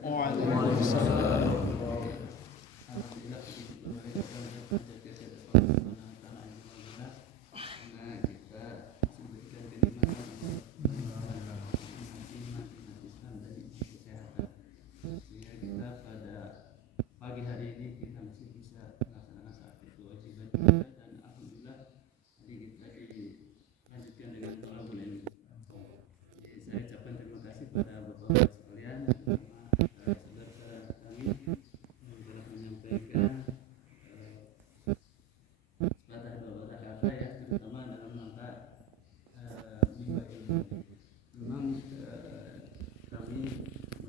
Waalaikumsalam. Pagi hari ini kita masih bisa melaksanakan satu kewajiban kita dan alhamdulillah hari kita dilanjutkan dengan doa bulan ini. Jadi saya ucapkan terima kasih kepada bapak-bapak sekalian, saudara-saudara kami yang telah menyampaikan sepatah kata ya, terutama dalam rangka mimbar ilmu. Memang kami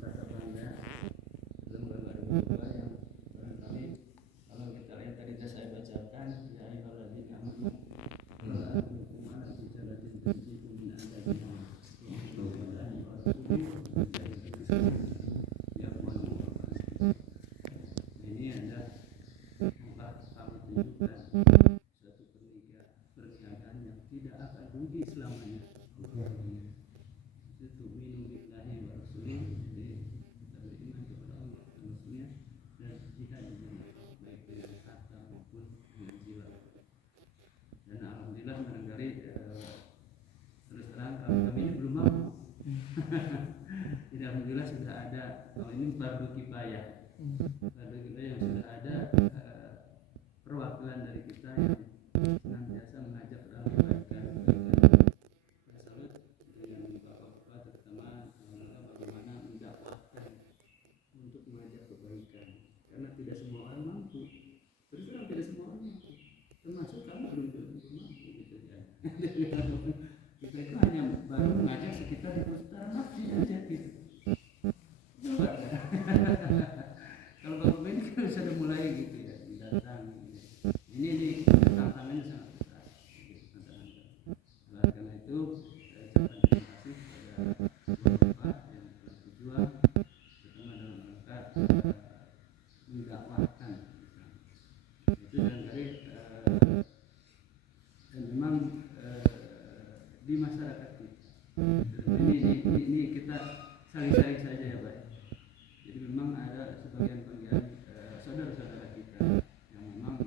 merasa bangga dalam gambar mimbar yang barangkali kalau kita lihat tadi saya bacakan ya ayyuhalladzina amanu la tu'minu ala tijaratin tunjikum min adzabin ini adalah tempat kami tunjukkan suatu perniagaan yang tidak akan rugi selamanya. Itu minum billahi wa rasulih, jadi kita beriman kepada Allah dan Rasulnya dan jihad di jalan baik dengan harta maupun dengan jiwa. Dan alhamdulillah barangkali terus terang kalau kami ini belum mampu. Jadi alhamdulillah sudah ada, kalau ini fardu kifayah yang sudah ada perwakilan dari kita yang senantiasa mengajak dalam kebaikan. Saya salut dengan bapak-bapak terutama bagaimana mendakwahkan untuk mengajak kebaikan, karena tidak semua orang mampu. Terus terang tidak semua orang mampu, termasuk kami belum mampu gitu ya. Kita itu hanya baru mengajak sekitar di sekitar masjid aja gitu. Coba kalau bapak ini kan sudah mulai gitu ya, datang gitu. Ini tantangannya sangat besar gitu, oleh karena itu saya ucapkan terima kasih kepada bapak yang telah berjuang terutama dalam rangka mendakwahkan itu barangkali dan memang di masyarakat kita ini kita saling saja ya Pak. Jadi memang ada sebagian saudara-saudara kita yang memang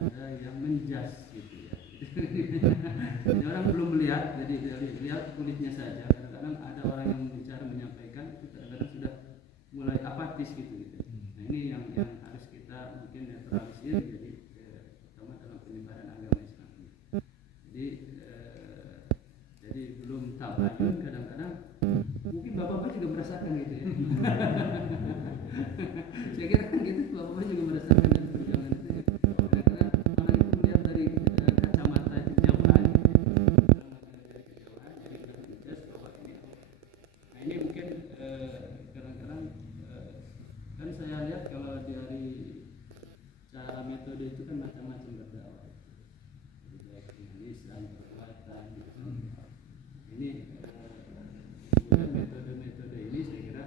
ada yang menjas gitu ya. Jadi orang belum melihat, jadi lihat kulitnya saja. Kadang-kadang ada orang yang bicara menyampaikan, kadang-kadang sudah mulai apatis gitu. Nah ini yang harus kita mungkin netralisir, jadi terutama dalam penyebaran agama Islam ini. Jadi belum tabayun, kadang-kadang mungkin bapak-bapak juga merasakan gitu ya. Saya kira kan gitu, bapak-bapak juga merasakan dari perjuangan itu ya. Karena orang itu melihat dari kacamata kejauhan, dari kejauhan, jadi kita menjelas bahwa ini. Nah ini mungkin kadang-kadang kan saya lihat kalau dari cara metode itu kan macam-macam berdakwah. Jadi baik tulisan, perbuatan, gitu. Ini metode ini saya kira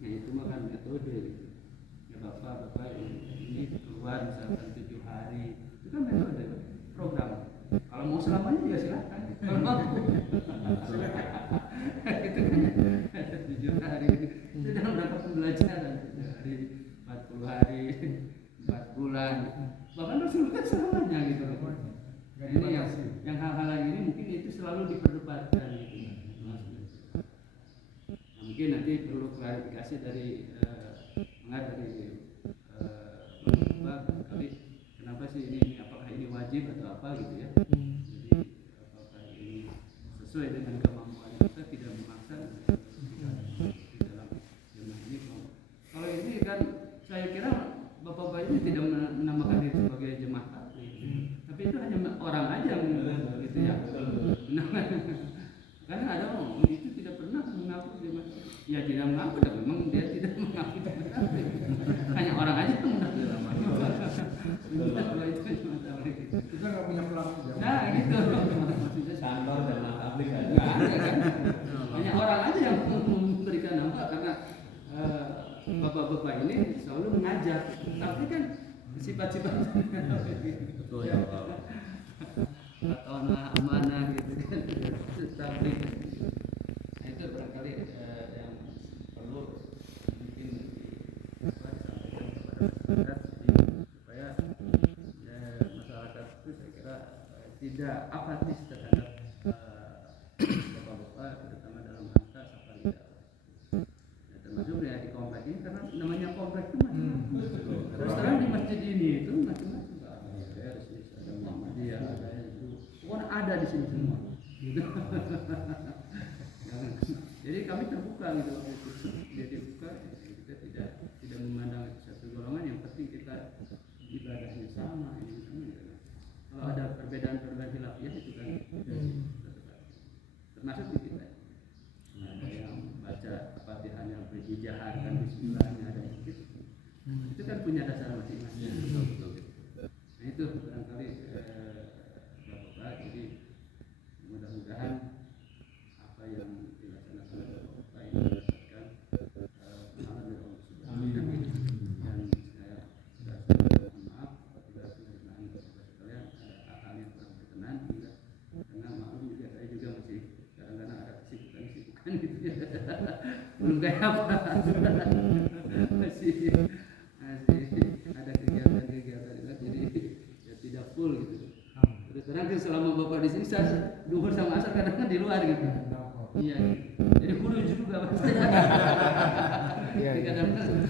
ya itu makan metode gitu. Ya bapak ini keluar misalkan 7 hari itu kan metode program. Kalau mau selamanya juga silakan. Kalau mampu itu kan 7 hari itu dalam rangka pembelajaran 7 hari 40 hari 4 bulan bahkan Rasul kan selamanya gitu. Ini yang hal-hal ini mungkin itu selalu diperdebatkan gitu. Mungkin nanti perlu klarifikasi dari kali kenapa sih ini apakah ini wajib atau apa gitu ya. Jadi apakah ini sesuai dengan kemampuan kita, tidak memaksa di dalam jemaah ini. Kalau ini kan saya kira bapak-bapak ini tidak menamakan diri sebagai jemaah tabligh, tapi itu hanya orang aja gitu ya. Karena ada orang itu tidak pernah mengaku jemaah, ya tidak mengaku, dan memang dia tidak mengaku jemaah tabligh. Hanya orang aja yang mengaku jemaah tabligh. Kita nggak punya pelaku. Nah gitu. Maksudnya kantor jemaah tabligh kan? Hanya orang aja yang memberikan nama, karena bapak-bapak ini selalu mengajak, tapi kan sifat-sifat Betul ya Pak. amanah gitu kan, tapi nah, itu barangkali tidak apatis terhadap bapak-bapak, terutama dalam rangka safari dakwah. Ya, termasuk ya di komplek ini karena namanya komplek itu macam-macam. Terus terang di masjid ini itu macam-macam. Ada Muhammadiyah, ada itu, pokoknya ada di sini semua. Gitu. Jadi kami terbuka gitu waktu itu. Jadi buka, kita tidak memandang itu satu golongan. Yang penting kita ibadahnya sama, ini sama gitu. Kalau ada perbedaan-perbedaan khilafiyah itu kan termasuk di kita. Ada yang baca Fatihahnya berjihad kan bismillahnya ada gitu. Itu kan punya dasar masing-masing. Nah itu barangkali Bapak, jadi mudah-mudahan apa yang dilaksanakan oleh Bapak ini mendapatkan pahala dari Allah Subhanahu wa Ta'ala. Dan saya mohon maaf apabila berkenaan kepada sekalian ada hal yang kurang berkenan juga, karena maklum juga saya juga masih kadang-kadang ada kesibukan gitu ya. Belum kayak apa masih ada kegiatan-kegiatan juga, jadi ya tidak full gitu. Terus terang selama Bapak di sini saya duhur sama asar kadang-kadang di luar gitu. Iya. Jadi kudu juga pasti. Iya. Kadang-kadang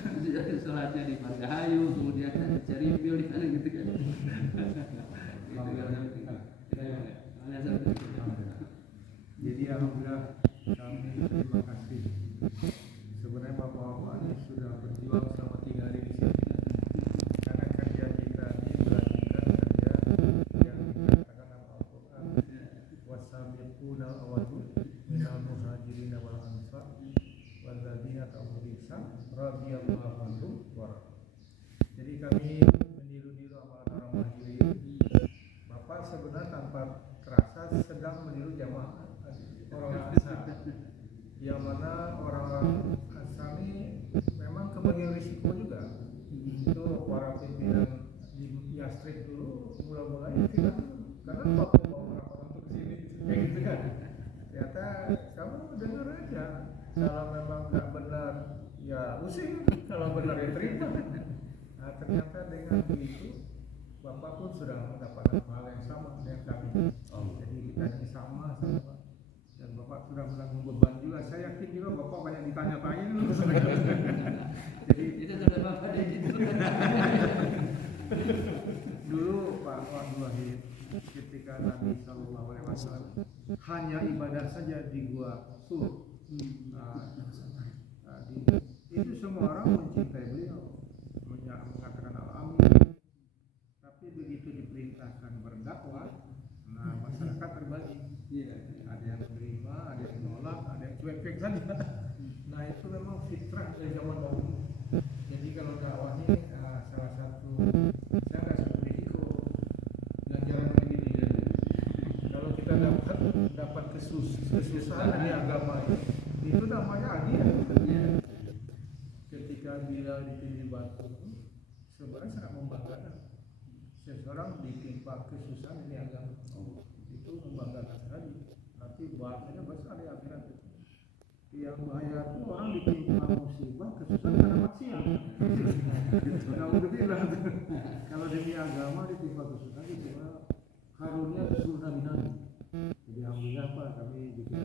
sholatnya di Margahayu, kemudian di Ceripil di mana gitu kan. Gitu kan. Jadi alhamdulillah kami terima kasih. Sebenarnya bapak-bapak ini sudah berjuang selama 3 hari di sini. Karena kerja kita ini melanjutkan kerja yang dikatakan dalam Al-Quran, wasabiquna al-awwalun minal muhajirin wal ansar walladzina tabi'uhum bi ihsan radhiyallahu anhum wa radu. Jadi kami meniru-niru amalan orang muhajirin. Bapak sebenarnya tanpa terasa sedang meniru jamaah orang Ansar, yang mana orang-orang Ansar ini memang kebagian risiko juga. Itu para pimpinan di Yastrik dulu mula-mulanya tidak, karena waktu mau berapa untuk kesini kayak gitu kan. Ternyata kamu dengar aja, kalau memang nggak benar ya pusing, kalau benar ya terima. Nah ternyata dengan begitu Bapak pun sudah mendapatkan hal yang sama dengan kami. Jadi kita ini sama. Dan Bapak sudah menanggung beban juga. Saya yakin juga Bapak banyak ditanya-tanya dulu. Jadi itu sudah Bapak di situ. Dulu Pak Abdul Wahid ketika Nabi Sallallahu Alaihi Wasallam hanya ibadah saja di Gua Sur. Itu semua orang mencintai beliau, mengatakan al-amin. Tapi begitu diperintahkan berdakwah, nah masyarakat terbagi. Ada yang menerima, ada yang menolak, ada yang cuek-cuek saja. Nah itu memang fitrah dari zaman dahulu. Jadi kalau dakwah ini salah satu saya nggak suka risiko ganjaran begini. Kalau kita dapat kesusahan di agama ini, itu namanya hadiah. Ketika bila dipilih batu, sebenarnya sangat membanggakan. Seseorang ditimpa kesusahan ini agama, itu membanggakan sekali. Nanti bahasanya besar di akhirat itu. Yang bahaya itu orang ditimpa musibah kesusahan karena maksiat. Alhamdulillah. Kalau demi agama ditimpa kesusahan itu karunia suruh nabi-nabi. Jadi alhamdulillah Pak, kami juga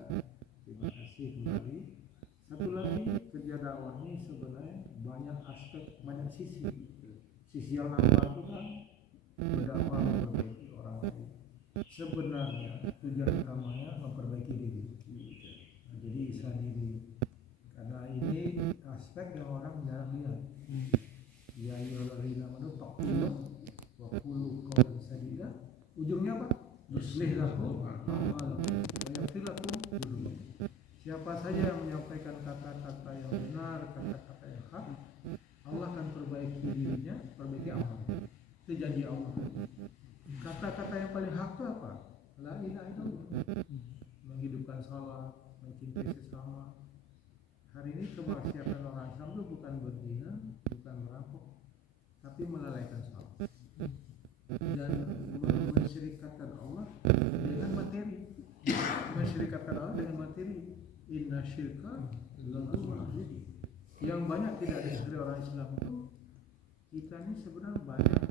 terima kasih kembali. Satu lagi, kerja dakwah ini sebenarnya banyak aspek, banyak sisi. Sisi yang nampak itu kan berdakwah memperbaiki orang lain. Sebenarnya tujuan utamanya memperbaiki diri. Nah, jadi islah diri. Karena ini aspek yang orang jarang lihat. Ya ayyuhalladzina amanu taqullaha wa qulu qawlan sadida. Ujungnya apa? Yuslih lakum a'malakum wa yaghfir lakum dzunubakum. Siapa saja yang menyampaikan kata-kata yang benar, kata-kata yang hak, Allah akan perbaiki dirinya, perbaiki amalnya. Itu janji Allah. Kata-kata yang paling hak itu apa? La ilaha illallah. Menghidupkan salat, mencintai sesama. Hari ini kemaksiatan orang Islam itu bukan berzina, bukan merampok, tapi melalaikan salat. Dan mensyirikatkan Allah dengan materi. Mensyirikatkan Allah dengan materi. Inna syirka la zulmun azim. Yang banyak tidak disadari orang Islam itu, kita ini sebenarnya banyak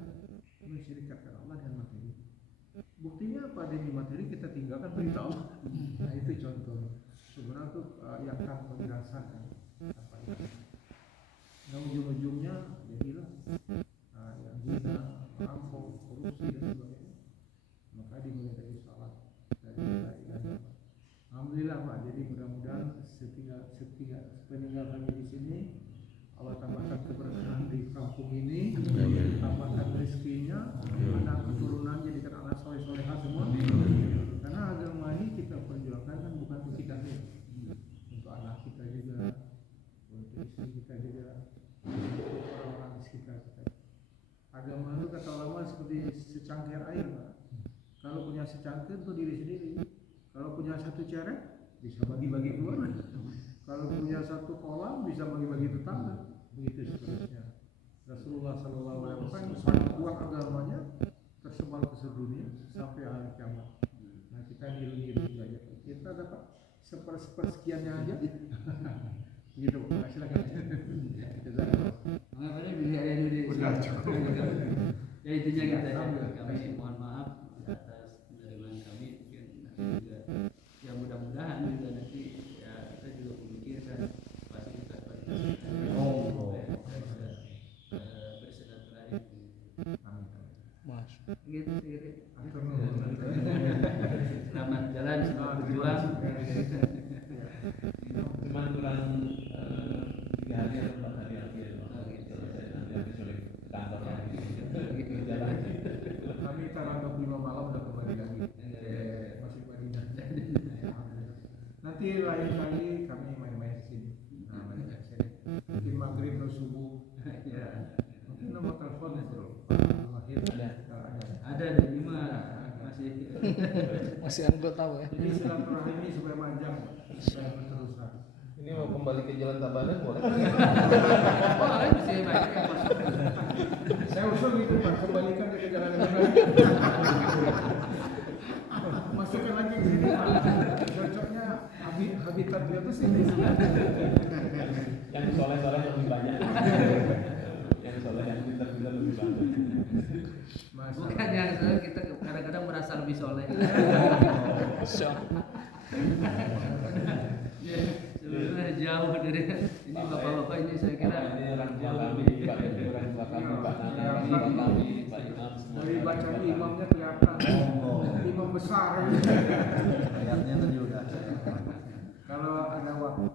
mensyirikatkan Allah dengan materi. Buktinya apa? Demi materi kita tinggalkan berita Allah. Nah itu contoh. Sebenarnya tuh yang tanpa dirasakan apa itu. Nah ujung-ujungnya jadilah yang zina, merampok, korupsi dan sebagainya. Maka dimulai dari salat, dari ibadah. Alhamdulillah Pak. Jadi mudah-mudahan sepeninggal kami di sini Allah tambahkan keberkahan di kampung ini, tambahkan rezekinya, anak keturunan jadikan anak soleh-solehah semua. Karena agama ini kita perjuangkan kan bukan untuk kita sendiri, untuk anak kita juga, untuk istri kita juga, untuk orang-orang di sekitar kita. Agama itu kata ulama seperti secangkir air, Pak. Kalau punya secangkir itu diri sendiri. Kalau punya satu ceret bisa bagi-bagi keluar. Kalau punya satu kolam bisa bagi-bagi tetangga. Begitu seterusnya. Rasulullah SAW sangat kuat agamanya, tersebar ke seluruh dunia sampai hari kiamat. Nah kita niru-niru saja. Kita dapat sepersekiannya aja. Begitu. Silakan. Mengapa ini bisa ada di Sudah cukup. Ya intinya kita kami mohon maaf atas penerimaan kami mungkin juga ya mudah-mudahan juga nanti ya kita juga memikirkan fasilitas-fasilitas bersilaturahim. Mas. Gitu sih. Selamat jalan, selamat berjuang. Cuman kurang 3 hari atau 4 hari lagi ya. Selesai nanti habis oleh kantor lagi. Jalan. Kami tanggal 25 malam udah kembali lagi. Masih Madinah. Nanti lain kali kami main-main ke sini. Mungkin maghrib atau subuh. Mungkin nomor telepon bro. Ada dan ini mah masih anggota tahu ya. Ini silaturahim ini supaya panjang, supaya berterusan. Ini mau kembali ke Jalan Tabanan boleh? oh masih banyak yang masuk. Saya usul gitu Pak, kembalikan ke jalan yang benar. Masukkan lagi ke sini Pak. Cocoknya habitat dia tuh sini. Yang soleh-soleh lebih banyak. Yang soleh yang pintar-pintar lebih banyak. Bukan yang soleh, kita kadang-kadang merasa lebih soleh. Ya, sebenarnya jauh dari ini bapak-bapak ini saya kira ini orang tua kami, Pak Edi, orang tua kami, Pak Nana, Pak kami, Pak Imam semua. Dari bacanya imamnya kelihatan. Imam besar. Ayatnya tadi udah. Kalau ada waktu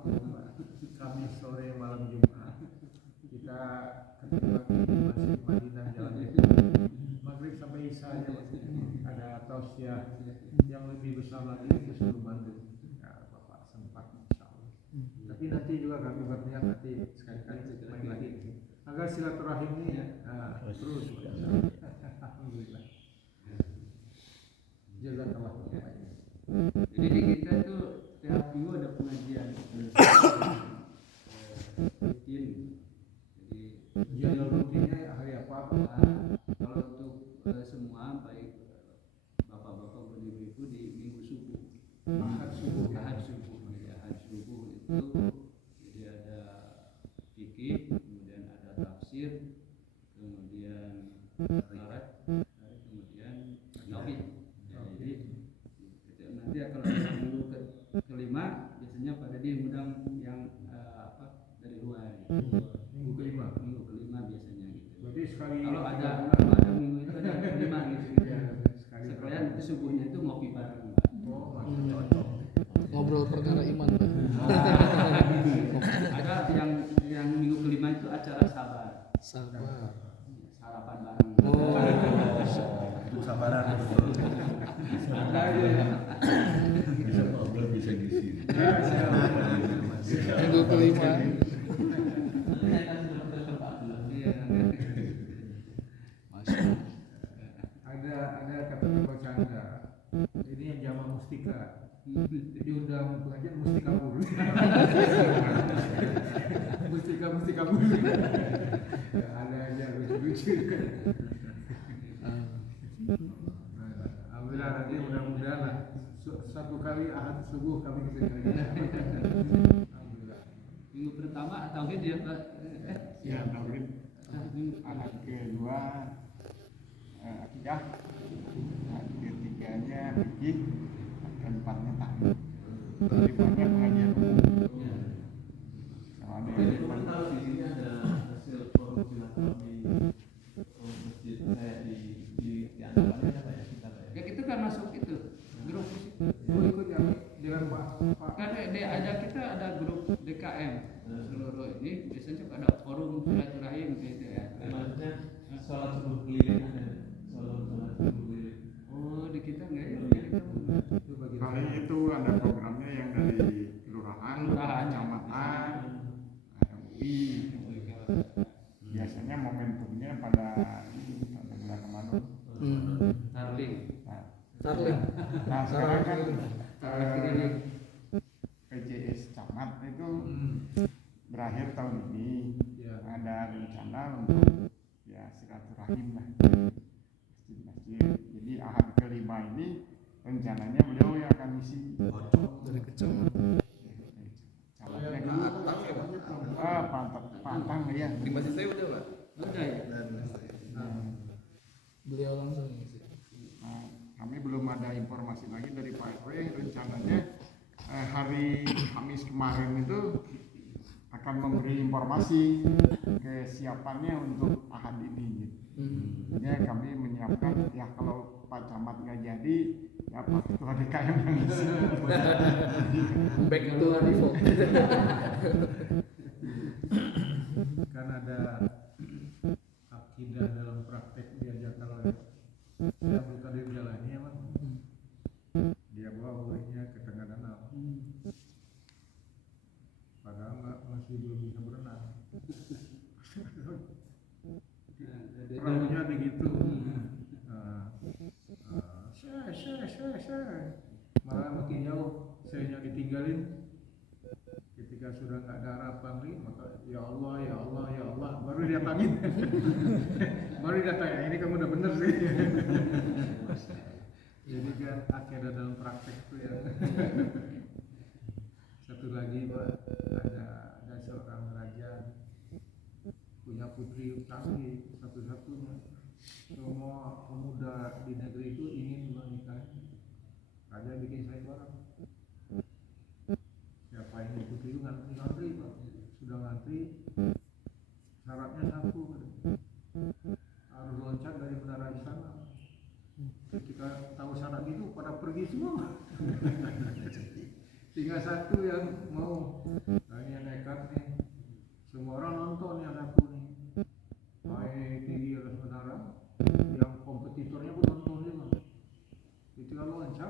kami sore malam Jumat kita ketemu lagi di Masjid Madinah Jalan itu maghrib sampai isya aja ada tausiah yang lebih besar lagi itu sebelum maghrib ya Bapak sempat insyaallah. Tapi nanti juga kami berniat nanti sekali-kali main lagi agar silaturahim ini terus. Alhamdulillah. Jazakallah khairan. jadi di kita tuh tiap minggu ada pengajian rutin. Jadi Jadwal rutinnya hari apa? kalau untuk semua baik bapak-bapak maupun ibu-ibu di minggu subuh. Ahad subuh. Ahad subuh. Jadi ahad subuh itu jadi ada fikih, kemudian ada tafsir, kemudian syarat, kemudian tauhid. Ya, jadi nanti kalau minggu kelima biasanya pada dia undang yang dari luar. Minggu kelima. Minggu kelima biasanya gitu. Berarti sekali Kalau ada minggu itu ada kelima gitu. Sekalian itu subuhnya itu ngopi bareng. Oh, masih cocok. Ngobrol perkara iman Pak. Ada yang minggu kelima itu acara sabar. Sabar. Sarapan bareng. Oh. Itu sabaran betul. Bisa ngobrol, bisa ngisi. Minggu kelima. Iya. Ada kata bercanda. Ini yang jamaah mustika. Diundang pengajian mesti kabur. mesti kabur. Ya, ada aja lucu-lucu. Alhamdulillah nanti mudah-mudahan lah satu kali ahad subuh kami kesini lagi. Alhamdulillah. Minggu pertama tauhid ya Pak. Ya, tauhid. Ahad kedua akidah. Ahad ya fikih, keempatnya taklim. Kelimanya pengajian umum. Kalau ada Jadi yang teman tahu di sini ada hasil forum silaturahmi masjid kayak di anggapannya apa ya kita ya? Ya kita kan masuk itu grup musik. Mau ikut yang dengan Pak Kan ada kita ada grup DKM seluruh ini biasanya suka ada forum silaturahim gitu ya. Maksudnya sholat subuh keliling ada sholat subuh keliling. Oh di kita enggak ya? itu bagi kali itu ada programnya yang dari kelurahan, kecamatan, MUI. Biasanya momentumnya pada bulan Ramadan. Starling. Starling. Nah sekarang kan Starling. PJS Camat itu berakhir tahun ini. Ya. Ada rencana untuk ya silaturahim lah masjid-masjid. Jadi ahad kelima ini rencananya beliau yang akan misi Dari kecamatan. camatnya kan Pantang ya. Di masjid saya udah Pak. Udah ya. Beliau langsung ngisi. Nah, kami belum ada informasi lagi dari Pak RW. Rencananya hari Kamis kemarin itu akan memberi informasi kesiapannya untuk ahad ini gitu. Ya kami menyiapkan ya kalau Pak Camat nggak jadi ya Pak Ketua DKM yang ngisi. Back to Arifo. kan ada akidah dalam praktek diajarkan oleh Syekh Abdul Qadir Jalani ya Mas. Dia bawa muridnya ke tengah danau. Padahal masih belum bisa berenang. Perahunya begitu. Malah makin jauh. Saya ditinggalin. Ketika sudah nggak ada harapan lagi, maka ya Allah, ya Allah, ya Allah, baru datangin. Baru datang. Ini kamu udah bener sih. Jadi kan akhirnya dalam praktek itu ya. Satu lagi Pak, ada seorang raja punya putri canggih satu-satunya. Semua pemuda di negeri itu ingin menikah. Raja bikin sayembara. Siapa yang putri itu ngantri Pak. Sudah ngantri. Syaratnya satu, harus loncat dari menara istana. Ketika tahu syarat itu pada pergi semua. Tinggal satu yang mau. Nah ini yang nekat nih. Semua orang nonton yang satu nih. Main tinggi atas menara. Yang kompetitornya pun nonton juga. Ketika loncat,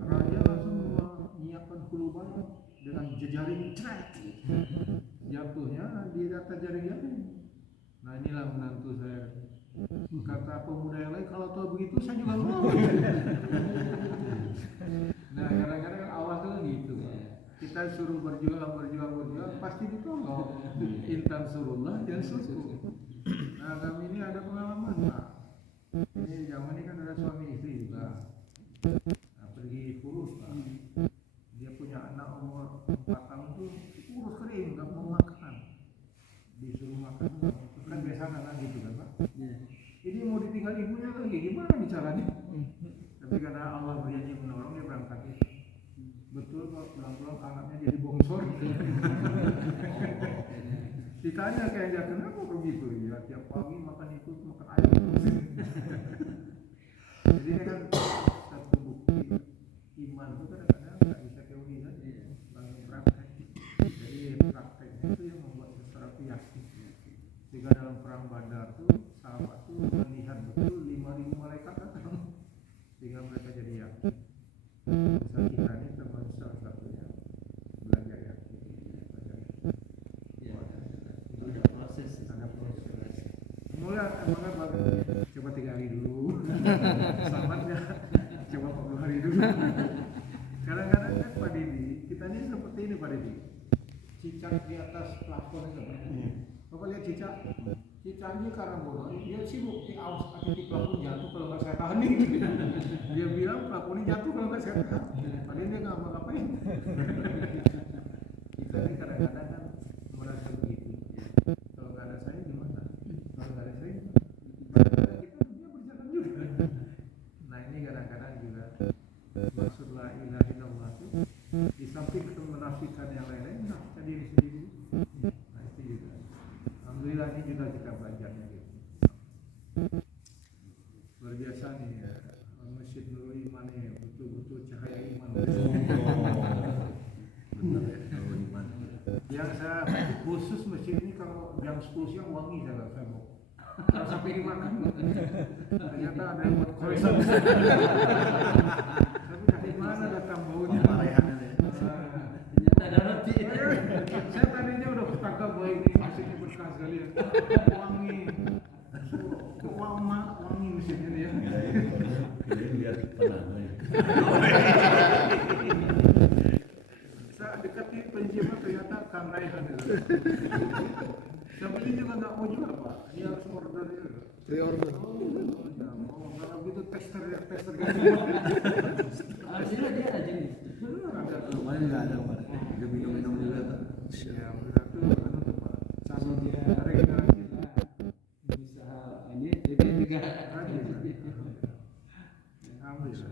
raja langsung menyiapkan hulu banyak dengan jejaring trek. Jatuhnya di atas jaring-jaring. Nah inilah menantu saya. Kata pemuda yang lain, kalau tahu begitu saya juga mau. Nah kadang-kadang awal tuh gitu. Kita suruh berjuang, pasti ditolong. Intan surullah dan suku. Nah kami ini ada pengalaman Pak. Ini zaman ini kan ada suami istri juga. Nah, pergi kurus Pak. Dia punya anak umur 4 tahun tuh kurus kering, nggak mau makan. Disuruh makan, kan biasa anak gitu kan Pak. Ini mau ditinggal ibunya lagi, gimana bicaranya? Tapi karena Allah berjanji menolong, dia berangkat. Betul Pak, pulang-pulang anaknya jadi bongsor. Ditanya kayak dia, kenapa begitu? Ya tiap pagi makan itu, makan ayam. Jadi ini kan satu bukti iman itu kadang-kadang nggak bisa teori saja, langsung praktek. Jadi prakteknya itu yang membuat seseorang itu yakin. Sehingga dalam perang Badar tuh sahabat tuh melihat betul 5.000 malaikat datang, sehingga mereka jadi yakin. Usaha kita ini termasuk salah satunya belajar yakin. Ada proses. Mulai emangnya coba 3 hari dulu. Selamatnya coba 40 hari dulu. Kadang-kadang kan Pak Didi, kita ini seperti ini Pak Didi. Cicak di atas plafon itu. Bapak lihat cicak. Cicaknya karena bodoh, dia sibuk di awas di plafon jatuh kalau nggak saya tahan nih. Dia bilang plafonnya jatuh kalau nggak saya tahan. Padahal dia nggak mau ngapain. Kita ini kadang-kadang kan merasa begitu. Kalau nggak ada saya gimana? Kalau nggak ada saya gimana? Kadang-kadang kita dunia berjalan juga. Nah ini kadang-kadang merapikan yang lain-lain, nah kita diri sendiri. Nah itu juga. Alhamdulillah ini juga kita belajarnya gitu. Luar biasa nih ya. Masjid Nurul Iman ini betul-betul cahaya iman. Benar ya, kalau iman. Yang saya khusus masjid ini kalau jam 10 siang wangi saya bawa. Kalau sampai di mana? Ternyata ada yang buat kolesan. Tapi dari mana datang baunya? Pemarahan ya. Ternyata ada roti. Saya tadinya udah ketangkap bahwa ini masjidnya berkah sekali ya. Wangi. Kok wangi masjidnya nih ya? Kirain lihat penanda ya. Saya dekati penjimat ternyata Kang Raihan itu. Saya beli juga nggak mau jual Pak. Dia harus order itu. Pre-order. Oh, kalau gitu tester gitu. Artinya dia ada jenis. Benar ada tuh. Kemarin nggak ada kemarin. Dia minum-minum juga tuh. Ya, benar tuh. Anu tuh Pak. Sama dia regenerasi. Bisa ini jadi juga. Alhamdulillah.